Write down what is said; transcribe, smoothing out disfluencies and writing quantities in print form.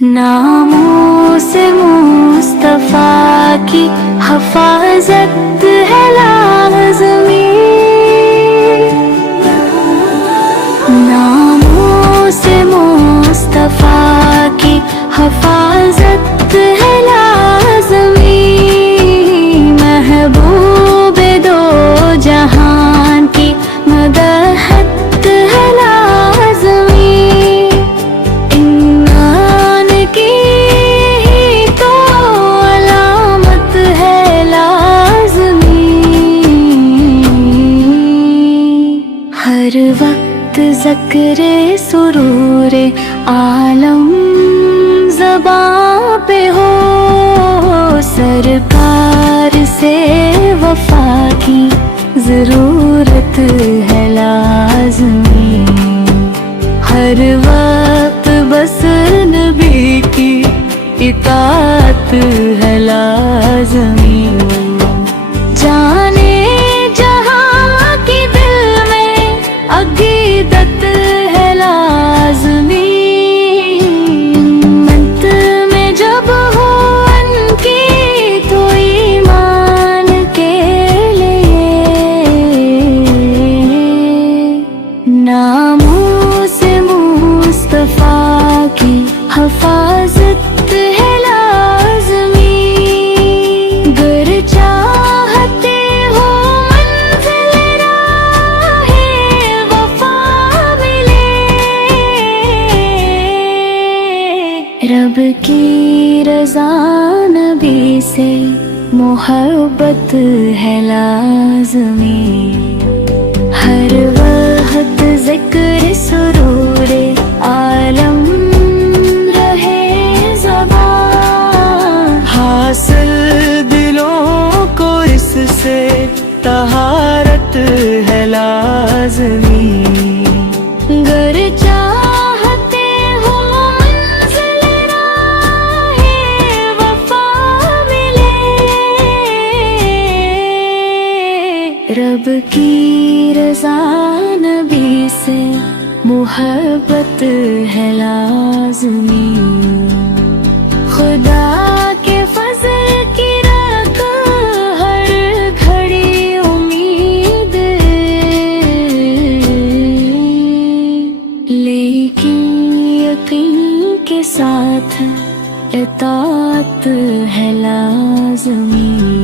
ناموں سے مصطفیٰ کی حفاظت ہے لازمی، ناموں سے مصطفیٰ کی حفاظت ہے لازمی، محبوب دو جہان کی مدحت ہے لازمی، ایمان کی ہی تو علامت ہے لازمی، ہر وقت ذکر سرور عالم زباں پہ ہو، سرکار سے وفا کی ضرورت ہے لازمی، ہر وقت بس نبی کی اطاعت ہے لازمی، جانے جہاں کی دل میں عقیدت ہے لازمی، منت میں جب ہو ان کی تو ایمان کے لیے، ناموں سے مصطفیٰ کی حفاظت ہے لازمی، گر چاہتے ہو منزل راہ وفا ملے، رب کی رضا نبی سے محبت ہے لازمی، ہر وقت ذکر سرور عالم رہے زبان، حاصل دلوں کو اس سے طہارت ہے لازمی، گر چاہتے ہو منزل راہ وفا ملے، رب کی رضا نبی سے محبت ہے لازمی، خدا کے فضل کی رکھ ہر گھڑی امید، لیکن یقین کے ساتھ اطاعت ہے لازمی۔